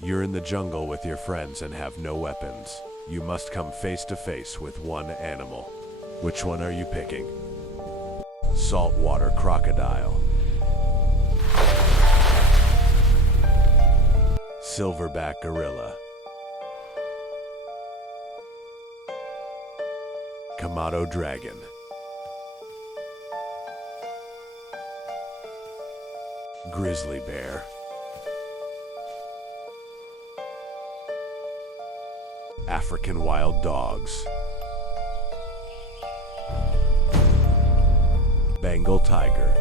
You're in the jungle with your friends and have no weapons. You must come face to face with one animal. Which one are you picking? Saltwater crocodile, silverback gorilla, Komodo dragon, grizzly bear, African wild dogs, Bengal tiger.